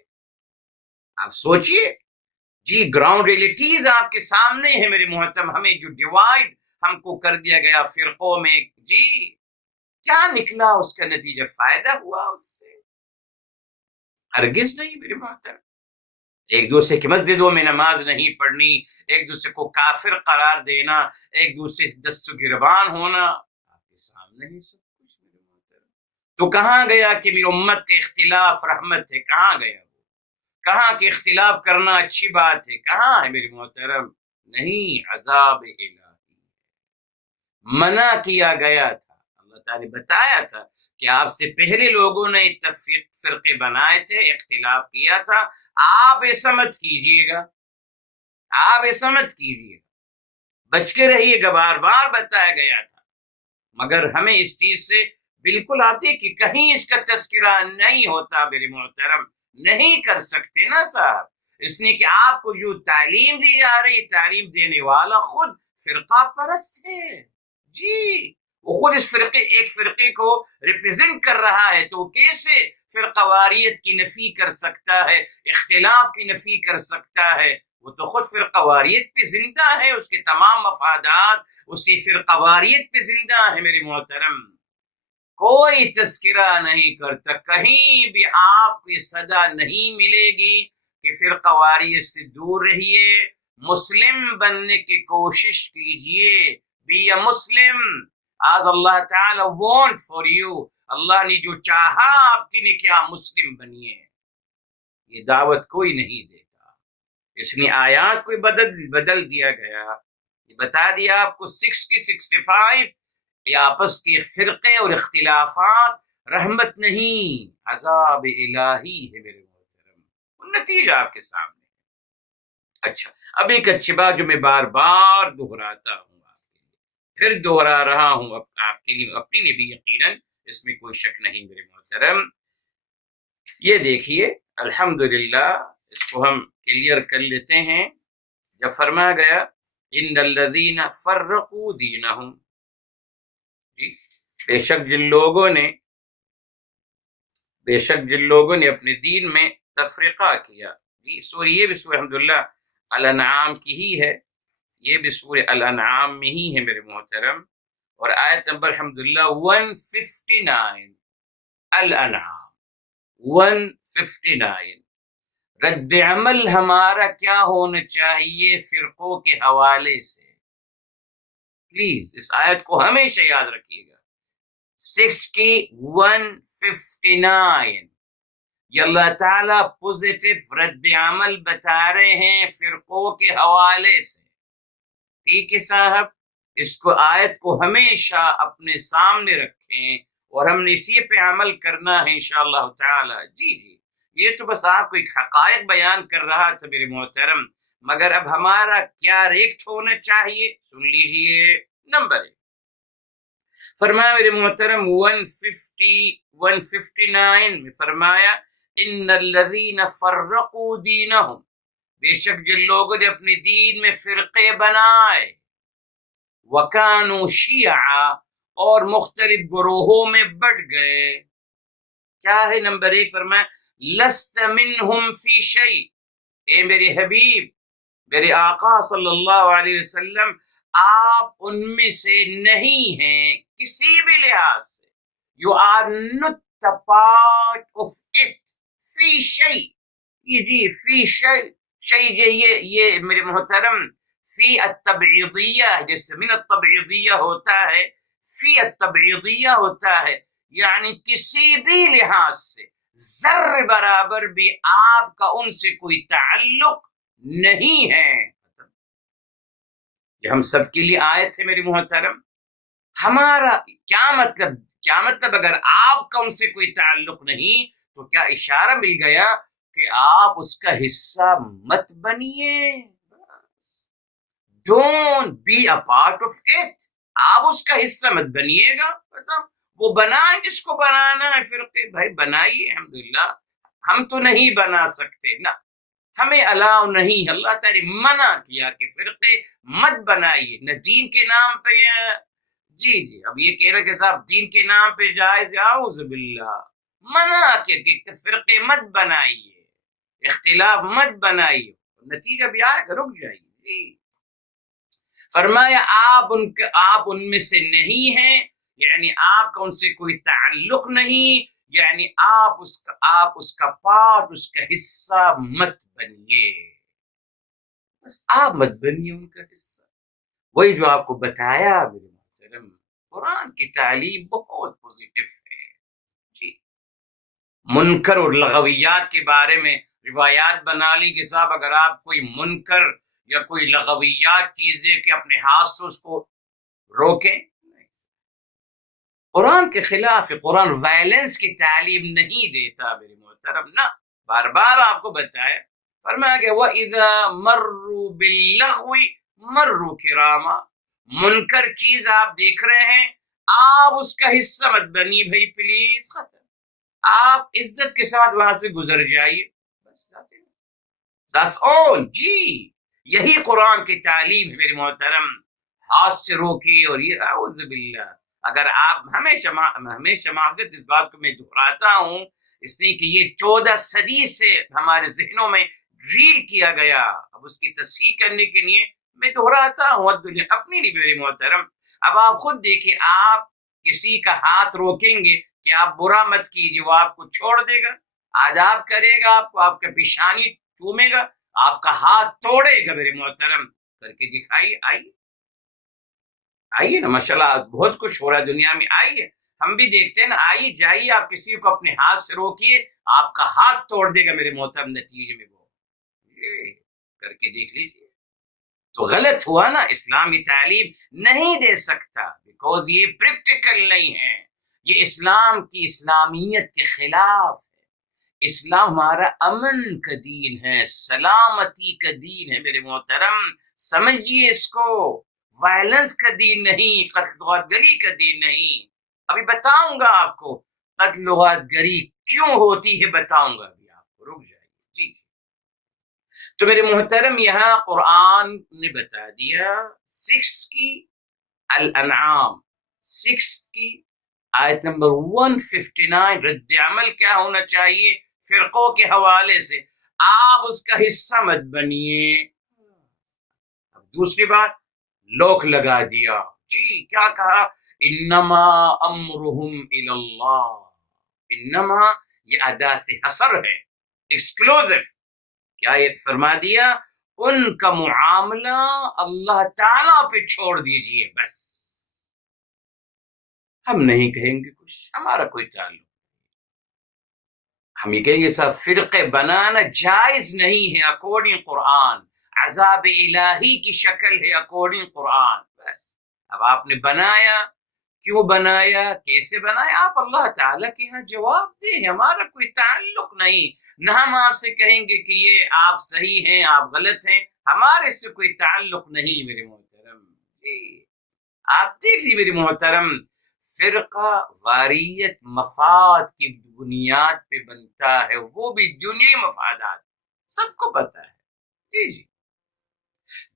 آپ سوچئے، جی گراؤنڈ ریئلٹیز آپ کے سامنے ہیں میرے محترم، ہمیں جو ڈیوائڈ ہم کو کر دیا گیا فرقوں میں، جی کیا نکلا اس کا نتیجہ؟ فائدہ ہوا اس سے؟ ہرگز نہیں میرے محترم۔ ایک دوسرے کی مسجدوں میں نماز نہیں پڑھنی، ایک دوسرے کو کافر قرار دینا، ایک دوسرے سے دست و گریبان ہونا، آپ کے سامنے ہی سب کچھ میرے محترم۔ تو کہاں گیا کہ میری امت کا اختلاف رحمت ہے؟ کہاں گیا؟ کہاں کہ اختلاف کرنا اچھی بات ہے؟ کہاں ہے میرے محترم؟ نہیں، عذاب الہی منع کیا گیا تھا۔ اللہ تعالی بتایا تھا کہ آپ سے پہلے لوگوں نے فرقے بنائے تھے، اختلاف کیا تھا، آپ ایسا مت کیجیے گا، آپ ایسا مت کیجیے گا، بچ کے رہیے گا، بار بار بتایا گیا تھا۔ مگر ہمیں اس چیز سے بالکل، آپ دیکھیے کہیں اس کا تذکرہ نہیں ہوتا میرے محترم، نہیں کر سکتے نا صاحب، اس لیے کہ آپ کو جو تعلیم دی جا رہی، تعلیم دینے والا خود فرقہ پرست ہے، جی وہ خود اس ایک فرقے کو ریپرزینٹ کر رہا ہے، تو کیسے فرقہ واریت کی نفی کر سکتا ہے، اختلاف کی نفی کر سکتا ہے؟ وہ تو خود فرقہ واریت پہ زندہ ہے، اس کے تمام مفادات اسی فرقہ واریت پہ زندہ ہے میرے محترم۔ کوئی تذکرہ نہیں کرتا، کہیں بھی آپ کو صدا نہیں ملے گی کہ فرقہ واریت سے دور رہیے، مسلم بننے کی کوشش کیجئے، بی اے مسلم as اللہ تعالی want for you، اللہ نے جو چاہا آپ کے لیے کیا مسلم بنیے، یہ دعوت کوئی نہیں دیتا، اس لیے آیات کو بدل دیا گیا، بتا دیا آپ کو 65 یہ آپس کے فرقے اور اختلافات رحمت نہیں، عذاب الہی ہے میرے محترم، نتیجہ آپ کے سامنے۔ اچھا، اب ایک اچھی بات جو میں بار بار دہراتا ہوں، پھر دوہرا رہا ہوں آپ کے لیے، اپنی لیے بھی یقیناً اس میں کوئی شک نہیں میرے محترم، یہ دیکھیے الحمدللہ، اس کو ہم کلیئر کر لیتے ہیں۔ جب فرمایا گیا ان الذین فرقوا دینہم، جی بے شک جن لوگوں نے اپنے دین میں تفرقہ کیا، جی سورہ یہ بھی سورہ الحمدللہ الانعام کی ہی ہے، یہ بھی سورہ الانعام میں ہی ہے میرے محترم، اور آیت نمبر الحمدللہ 159 الانعام 159۔ رد عمل ہمارا کیا ہونا چاہیے فرقوں کے حوالے سے؟ پلیز اس آیت کو ہمیشہ یاد رکھیے گا، 159، یہ اللہ تعالیٰ پوزیٹو رد عمل بتا رہے ہیں فرقوں کے حوالے سے، ٹھیک ہے صاحب؟ اس کو آیت کو ہمیشہ اپنے سامنے رکھیں، اور ہم نے اسی پہ عمل کرنا ہے انشاءاللہ تعالی۔ جی یہ تو بس آپ کو ایک حقائق بیان کر رہا تھا میرے محترم، مگر اب ہمارا کیا ریکٹ ہونا چاہیے سن لیجئے۔ نمبر 1 فرمایا میرے محترم 159 میں فرمایا ان الذین فرقوا دینہم، بے شک جن لوگوں نے اپنے دین میں فرقے بنائے، وَكَانُوا شِيَعًا اور مختلف گروہوں میں بٹ گئے، کیا ہے؟ نمبر 1 فرمایا لَسْتَ مِنْهُمْ فِي شَيْءٍ، اے میرے حبیب، میرے آقا صلی اللہ علیہ وسلم، آپ ان میں سے نہیں ہیں کسی بھی لحاظ سے، you are not the part of it، فی شیء، یہ جی فی شیء یہ میرے محترم فی التبعیضیہ، جیسے من التبعیضیہ ہوتا ہے، فی التبعیضیہ ہوتا ہے، یعنی کسی بھی لحاظ سے ذرے برابر بھی آپ کا ان سے کوئی تعلق نہیں ہے۔ یہ ہم سب کے لیے آیت ہے میرے محترم، ہمارا کیا مطلب اگر آپ کا ان سے کوئی تعلق نہیں تو کیا اشارہ مل گیا کہ آپ اس کا حصہ مت بنیے، don't be a part of it, آپ اس کا حصہ مت بنیے گا، وہ بنائیں جس کو بنانا ہے فرقے، بھائی بنائیے، الحمدللہ، ہم تو نہیں بنا سکتے نا، ہمیں الاؤ نہیں، اللہ تعالی منع کیا کہ فرقے مت بنائیے نہ دین کے نام پہ جی اب یہ کہہ رہے کہ صاحب دین کے نام پہ جائز، اعوذ باللہ، منع کیا کہ فرقے مت بنائیے، اختلاف مت بنائیے، نتیجہ بھی آئے گا، رک جائیے جی۔ فرمایا آپ ان میں سے نہیں ہیں، یعنی آپ کا ان سے کوئی تعلق نہیں، یعنی آپ اس کا پارٹ، اس کا حصہ مت بنیے، بس آپ مت بنیے ان کا حصہ۔ وہی جو آپ کو بتایا میرے محترم، قرآن کی تعلیم بہت پوزیٹو ہے جی۔ منکر اور لغویات کے بارے میں روایات بنا لی کہ صاحب اگر آپ کوئی منکر یا کوئی لغویات چیزیں کہ اپنے ہاتھ سے اس کو روکیں، قرآن کے خلاف ہے، قرآن وائلنس کی تعلیم نہیں دیتا میرے محترم، نہ، بار بار آپ کو بتایا، فرمایا کہ وَإِذَا مَرُّوا بِاللَّغْوِ مَرُّوا كِرَامًا، منکر چیز آپ دیکھ رہے ہیں، آپ اس کا حصہ مت بنیے بھائی، پلیز، ختم، آپ عزت کے ساتھ وہاں سے گزر جائیے، بس جاتے ہیں، that's all جی۔ یہی قرآن کی تعلیم ہے میرے محترم، ہاتھ سے روکی، اور یہ اعوذ باللہ، اگر آپ ہمیشہ معذرت اس بات کو میں دہراتا ہوں، اس لیے کہ یہ 14 صدی سے ہمارے ذہنوں میں ڈریل کیا گیا، اب اس کی تصحیح کرنے کے لیے میں دہراتا ہوں، دنیا اپنی نہیں میرے محترم۔ اب آپ خود دیکھیں، آپ کسی کا ہاتھ روکیں گے کہ آپ برا مت کیجیے، وہ آپ کو چھوڑ دے گا، آداب کرے گا، آپ کو آپ کا پیشانی چومے گا، آپ کا ہاتھ توڑے گا میرے محترم، کر کے دکھائیے، آئیے نا، ماشاءاللہ بہت کچھ ہو رہا ہے دنیا میں، آئیے، ہم بھی دیکھتے ہیں نا، آئیے جائیے، آپ کسی کو اپنے ہاتھ سے روکیے، آپ کا ہاتھ توڑ دے گا میرے محترم، نتیجے میں وہ یہ کر کے دیکھ لیجیے، تو غلط ہوا نا، اسلامی تعلیم نہیں دے سکتا، بیکوز یہ پریکٹیکل نہیں ہے، یہ اسلام کی اسلامیت کے خلاف ہے۔ اسلام ہمارا امن کا دین ہے، سلامتی کا دین ہے میرے محترم، سمجھیے اس کو، وائلنس کا دین نہیں، قتل غارت گری کا دین نہیں۔ ابھی بتاؤں گا آپ کو قتل غارت گری کیوں ہوتی ہے، بتاؤں گا ابھی آپ کو، رک جائیے جی۔ تو میرے محترم یہاں قرآن نے بتا دیا 6 کی الانعام، 6 کی آیت نمبر 159، رد عمل کیا ہونا چاہیے فرقوں کے حوالے سے، آپ اس کا حصہ مت بنیے۔ اب دوسری بات، لوک لگا دیا جی، کیا کہا، انما امرهم الی اللہ، انما یہ ادات حصر ہے، ایکسکلوزیو، کیا یہ فرما دیا، ان کا معاملہ اللہ تعالیٰ پہ چھوڑ دیجئے، بس ہم نہیں کہیں گے کچھ، ہمارا کوئی تعلق، ہم یہ کہیں گے سب فرقے بنانا جائز نہیں ہے اکارڈنگ قرآن، عذاب الہی کی شکل ہے اکارڈنگ قرآن، بس اب آپ نے بنایا، کیوں بنایا، کیسے بنایا، آپ اللہ تعالیٰ کے ہاں جواب دیں، ہمارا کوئی تعلق نہیں، نہ ہم آپ سے کہیں گے کہ یہ آپ صحیح ہیں آپ غلط ہیں، ہمارے سے کوئی تعلق نہیں میرے محترم جی۔ آپ دیکھ لیجیے میرے محترم، فرقہ واریت مفاد کی بنیاد پہ بنتا ہے، وہ بھی دنیا مفادات، سب کو پتا ہے جی جی،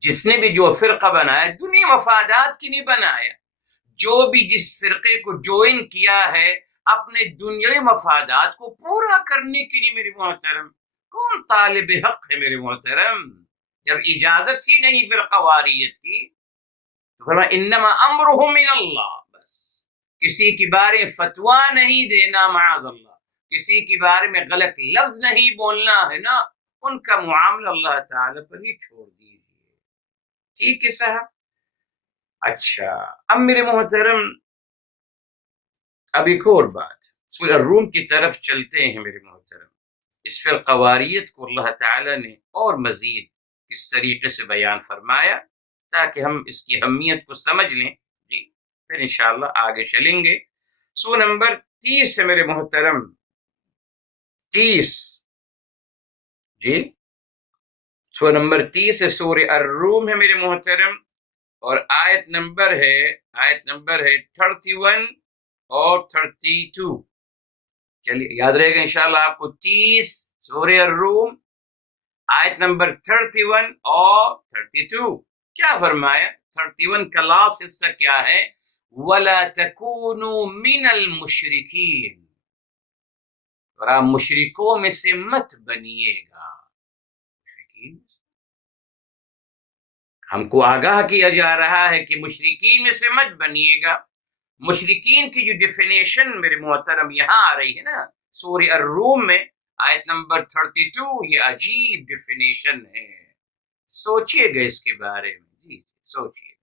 جس نے بھی جو فرقہ بنایا دنیا مفادات کی نہیں بنایا، جو بھی جس فرقے کو جوائن کیا ہے اپنے دنیاوی مفادات کو پورا کرنے کے لیے میرے محترم، کون طالب حق ہے میرے محترم، جب اجازت ہی نہیں فرقہ واریت کی، تو فرمایا انما امرهم من اللہ، بس کسی کے بارے میں فتویٰ نہیں دینا، معاذ اللہ، کسی کے بارے میں غلط لفظ نہیں بولنا ہے نا، ان کا معاملہ اللہ تعالیٰ پر ہی چھوڑ دیجیے، ٹھیک ہے صاحب۔ اچھا، اب میرے محترم اب ایک اور بات، سورہ الروم کی طرف چلتے ہیں میرے محترم، اس فرقہ واریت کو اللہ تعالیٰ نے اور مزید کس طریقے سے بیان فرمایا تاکہ ہم اس کی اہمیت کو سمجھ لیں جی، پھر انشاءاللہ آگے چلیں گے۔ سورہ نمبر 30 ہے میرے محترم، 30 جی، سورہ نمبر 30 ہے، سورہ الروم ہے میرے محترم، اور آیت نمبر ہے 31 اور 32، چلیے یاد رہے گا انشاءاللہ آپ کو، 30 سورہ الروم آیت نمبر 31 اور 32 کیا فرمایا؟ 31 کا لاسٹ حصہ کیا ہے؟ وَلَا تَكُونُوا مِنَ الْمُشْرِكِينَ، اور آپ مشرکوں میں سے مت بنیے گا۔ مشرکین، ہم کو آگاہ کیا جا رہا ہے کہ مشرکین میں سے مت بنیے گا۔ مشرکین کی جو ڈیفینیشن میرے محترم یہاں آ رہی ہے نا سورہ الروم میں آیت نمبر 32، یہ عجیب ڈیفینیشن ہے، سوچئے گا اس کے بارے میں، جی سوچئے گا۔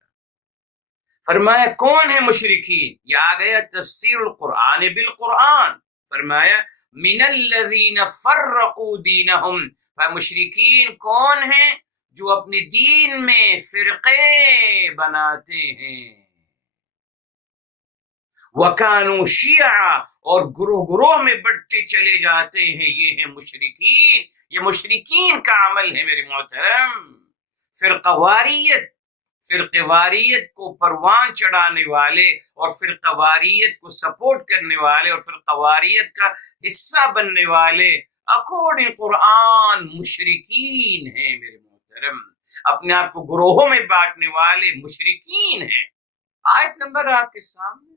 فرمایا کون ہے مشرکین؟ یہ آ گیا تفسیر القرآن بالقرآن، فرمایا من الذین فرقوا دینہم، مشرکین کون ہیں؟ جو اپنے دین میں فرقے بناتے ہیں، وَكَانُوا شِيَعًا، اور گروہ گروہ میں بڑھتے چلے جاتے ہیں، یہ ہیں مشرکین۔ یہ مشرکین کا عمل ہے میرے محترم۔ فرقہ واریت کو پروان چڑھانے والے اور فرقہ واریت کو سپورٹ کرنے والے اور فرقہ واریت کا حصہ بننے والے اکارڈنگ قرآن مشرکین ہیں میرے محترم۔ اپنے آپ کو گروہوں میں بانٹنے والے مشرکین ہیں۔ آیت نمبر آپ کے سامنے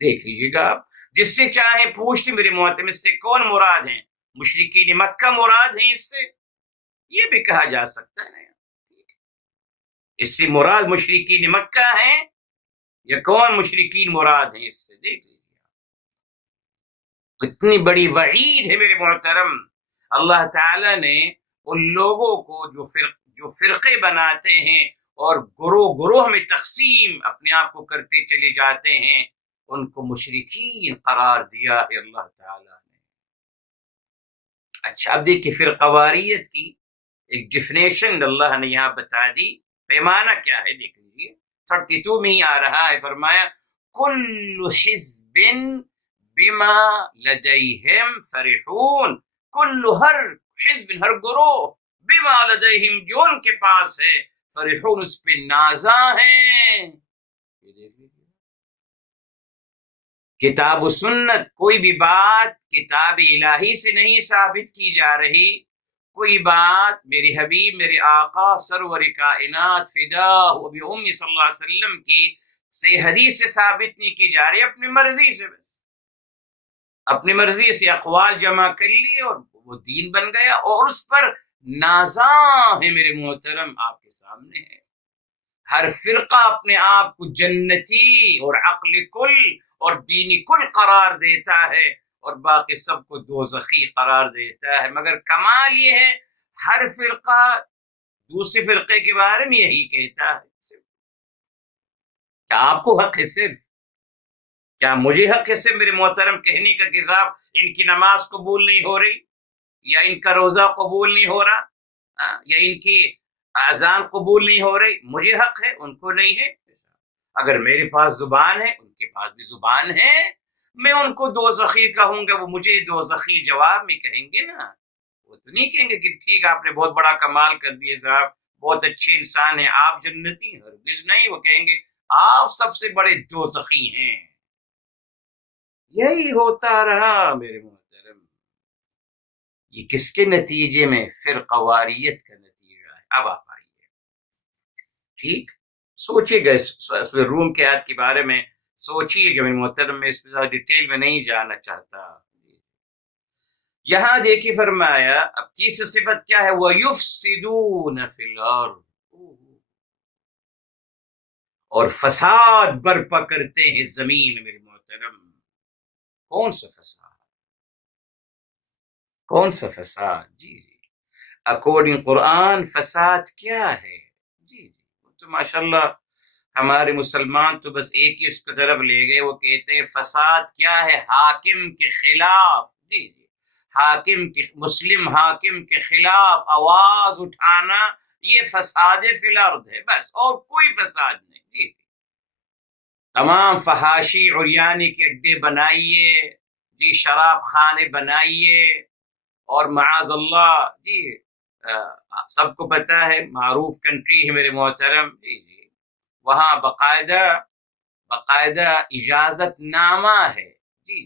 دیکھ لیجیے گا آپ، جس سے چاہیں پوچھتے میرے محترم اس سے کون مراد ہیں؟ مشرکین مکہ مراد ہیں، اس سے یہ بھی کہا جا سکتا ہے، اس سے مراد مشرکین مکہ ہیں یا کون مشرکین مراد ہیں؟ اس سے دیکھ لیجیے، اتنی بڑی وعید ہے میرے محترم۔ اللہ تعالی نے ان لوگوں کو جو فرقے بناتے ہیں اور گروہ گروہ میں تقسیم اپنے آپ کو کرتے چلے جاتے ہیں، ان کو مشرکین قرار دیا ہے اللہ تعالی نے۔ اچھا اب دیکھیے فرقہ واریت کی ایک ڈیفینیشن اللہ نے یہاں بتا دی، پیمانہ کیا ہے دیکھ لیجیے، 32 میں ہی آ رہا ہے، فرمایا کل حزب بما لدیہم فرحون، کل ہر حزب ہر گروہ بما لدیہم جو ان کے پاس ہے، فرحون اس پہ نازاں ہیں۔ کتاب و سنت، کوئی بھی بات کتاب الہی سے نہیں ثابت کی جا رہی، کوئی بات میرے حبیب میرے آقا سرور کائنات فداہ بأمی صلی اللہ علیہ وسلم کی صحیح حدیث سے ثابت نہیں کی جا رہی، اپنی مرضی سے، بس اپنی مرضی سے اقوال جمع کر لیے اور وہ دین بن گیا، اور اس پر نازاں ہے میرے محترم، آپ کے سامنے ہے۔ ہر فرقہ اپنے آپ کو جنتی اور عقل کل اور دینی کل قرار دیتا ہے، اور باقی سب کو دوزخی قرار دیتا ہے، مگر کمال یہ ہے ہر فرقہ دوسرے فرقے کے بارے میں یہی کہتا ہے۔ کیا آپ کو حق ہے صرف؟ کیا مجھے حق ہے صرف میرے محترم کہنے کا کہ صاحب ان کی نماز قبول نہیں ہو رہی، یا ان کا روزہ قبول نہیں ہو رہا، یا ان کی اذان قبول نہیں ہو رہی؟ مجھے حق ہے، ان کو نہیں ہے۔ اگر میرے پاس زبان ہے، ان کے پاس بھی زبان ہے، میں ان کو دوزخی کہوں گا، وہ مجھے دوزخی جواب میں کہیں گے نا، وہ تو نہیں کہیں گے کہ ٹھیک آپ نے بہت بڑا کمال کر دیا صاحب، بہت اچھے انسان ہیں آپ، جنتی ہیں، ہرگز نہیں، وہ کہیں گے آپ سب سے بڑے دوزخی ہیں۔ یہی ہوتا رہا میرے محترم، یہ کس کے نتیجے میں؟ فرقہ واریت کا نتیجہ ہے۔ اب آپ آئیے، ٹھیک سوچیے گا اس روم کے آیت کے بارے میں، سوچیے گا میرے محترم، میں اس میں زیادہ ڈیٹیل میں نہیں جانا چاہتا۔ یہاں دیکھیے فرمایا اب تیسری صفت کیا ہے؟ وَيُفْسِدُونَ فِي الْأَرْضِ، اور فساد برپا کرتے ہیں زمین میں میرے محترم۔ کون سا فساد؟ کون سا فساد؟ جی اکارڈنگ قرآن فساد کیا ہے؟ جی تو ماشاءاللہ ہمارے مسلمان تو بس ایک ہی اس کی طرف لے گئے، وہ کہتے ہیں فساد کیا ہے؟ حاکم کے خلاف، جی حاکم کے، مسلم حاکم کے خلاف آواز اٹھانا، یہ فساد فی الارض ہے، بس اور کوئی فساد نہیں۔ جی تمام فحاشی عریانی کے اڈے بنائیے، جی شراب خانے بنائیے، اور معاذ اللہ جی سب کو پتہ ہے معروف کنٹری ہے میرے محترم، جی وہاں باقاعدہ اجازت نامہ ہے، جی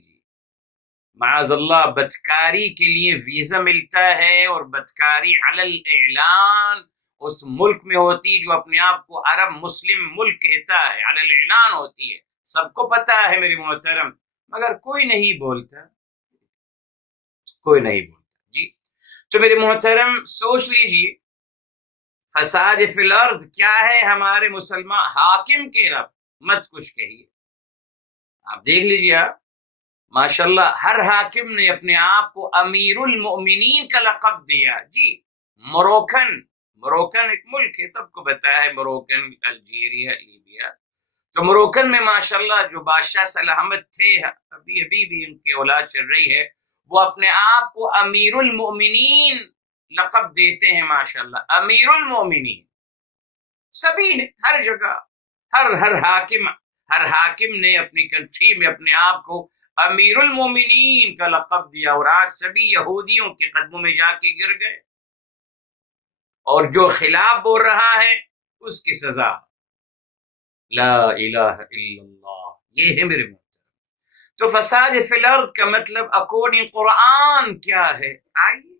معاذ اللہ بدکاری کے لیے ویزا ملتا ہے، اور بدکاری علی الاعلان اس ملک میں ہوتی جو اپنے آپ کو عرب مسلم ملک کہتا ہے، علی الاعلان ہوتی ہے، سب کو پتا ہے میرے محترم، مگر کوئی نہیں بولتا، کوئی نہیں بولتا۔ جی تو میرے محترم سوچ لیجئے فساد فی الارض کیا ہے؟ ہمارے مسلمان حاکم کے رب مت کچھ کہیے، آپ دیکھ لیجئے، آپ ماشاءاللہ ہر حاکم نے اپنے آپ کو امیر المؤمنین کا لقب دیا۔ جی مروکن ایک ملک ہے، سب کو بتایا ہے، مروکن، الجیریا، لیبیا۔ تو مروکن میں ماشاءاللہ جو بادشاہ سلامت تھے، ابھی بھی ان کی اولاد چل رہی ہے، وہ اپنے آپ کو امیر المؤمنین لقب دیتے ہیں، ماشاءاللہ امیر المؤمنین۔ سبھی نے ہر جگہ، ہر حاکم نے اپنی کنٹری میں اپنے آپ کو امیر المومنین کا لقب دیا، اور آج سبھی یہودیوں کے قدموں میں جا کے گر گئے، اور جو خلاف بول رہا ہے اس کی سزا لا الہ الا اللہ، یہ ہے میرے محترم۔ تو فساد فی الارض کا مطلب اکارڈنگ قرآن کیا ہے؟ آئیے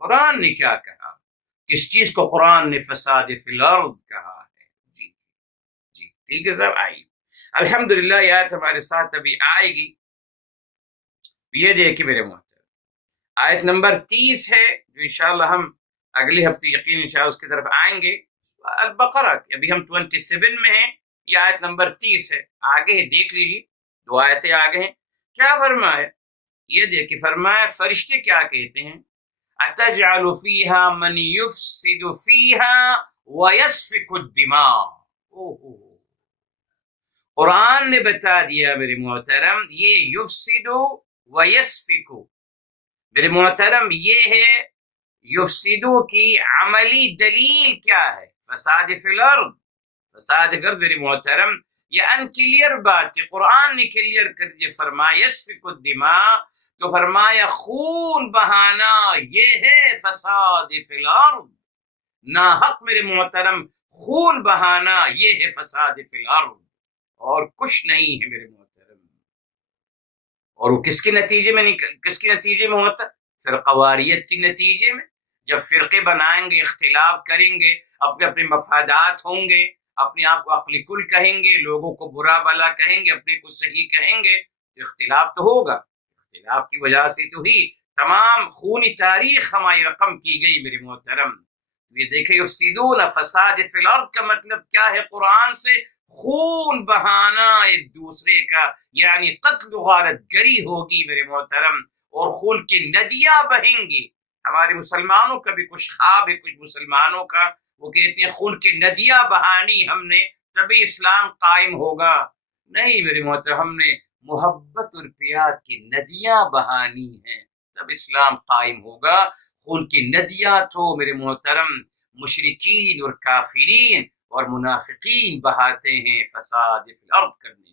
قرآن نے کیا کہا، کس چیز کو قرآن نے فساد فی الارض کہا ہے؟ جی ٹھیک ہے صاحب، آئیے الحمدللہ یہ آیت ہمارے ساتھ ابھی آئے گی۔ یہ دیکھیں میرے محترم، آیت نمبر 30 ہے، جو انشاءاللہ ہم اگلے ہفتے یقین انشاءاللہ اس کی طرف آئیں گے، البقرہ کی۔ ابھی ہم 27 میں ہیں، یہ آیت نمبر 30 ہے، آگے ہے، دیکھ لیجیے، 2 آیتیں آگے ہیں۔ کیا فرمایا؟ یہ دیکھیں، فرمایا فرشتے کیا کہتے ہیں؟ اتجعل فیہا من یفسد فیہا ویسفک الدماء۔ قرآن نے بتا دیا میرے محترم، یہ یفسدو و یسفکو، میرے محترم یہ ہے یفسدو کی عملی دلیل کیا ہے؟ فساد فی الارض، فساد گرد میرے محترم، یہ انکلیئر بات ہے، قرآن نے کلیئر کر دیا، فرمایا یسفک الدماء، تو فرمایا خون بہانا، یہ ہے فساد فی الارض، ناحق میرے محترم خون بہانا، یہ ہے فساد فی الارض، اور کچھ نہیں ہے میرے محترم۔ اور وہ کس کے نتیجے میں ہوتا؟ فرقواریت کے نتیجے میں، جب فرقے بنائیں گے، اختلاف کریں گے، اپنے اپنے مفادات ہوں گے، اپنے آپ کو عقل کل کہیں گے، لوگوں کو برا بلا کہیں گے، اپنے کو صحیح کہیں گے، تو اختلاف تو ہوگا، اختلاف کی وجہ سے تو ہی تمام خونی تاریخ ہماری رقم کی گئی میرے محترم۔ یہ دیکھیں یفسدون، فساد فی الارض کا مطلب کیا ہے قرآن سے؟ خون بہانا ایک دوسرے کا، یعنی قتل و غارت گری ہوگی میرے محترم، اور خون کی ندیاں بہیں گی۔ ہمارے مسلمانوں کا بھی کچھ خواب ہے، کچھ مسلمانوں کا، وہ کہتے ہیں خون کی ندیاں بہانی ہم نے تبھی اسلام قائم ہوگا۔ نہیں میرے محترم، ہم نے محبت اور پیار کی ندیاں بہانی ہیں، تب اسلام قائم ہوگا۔ خون کی ندیاں تو میرے محترم مشرکین اور کافرین اور منافقین بہاتے ہیں فساد فی الارض کرنے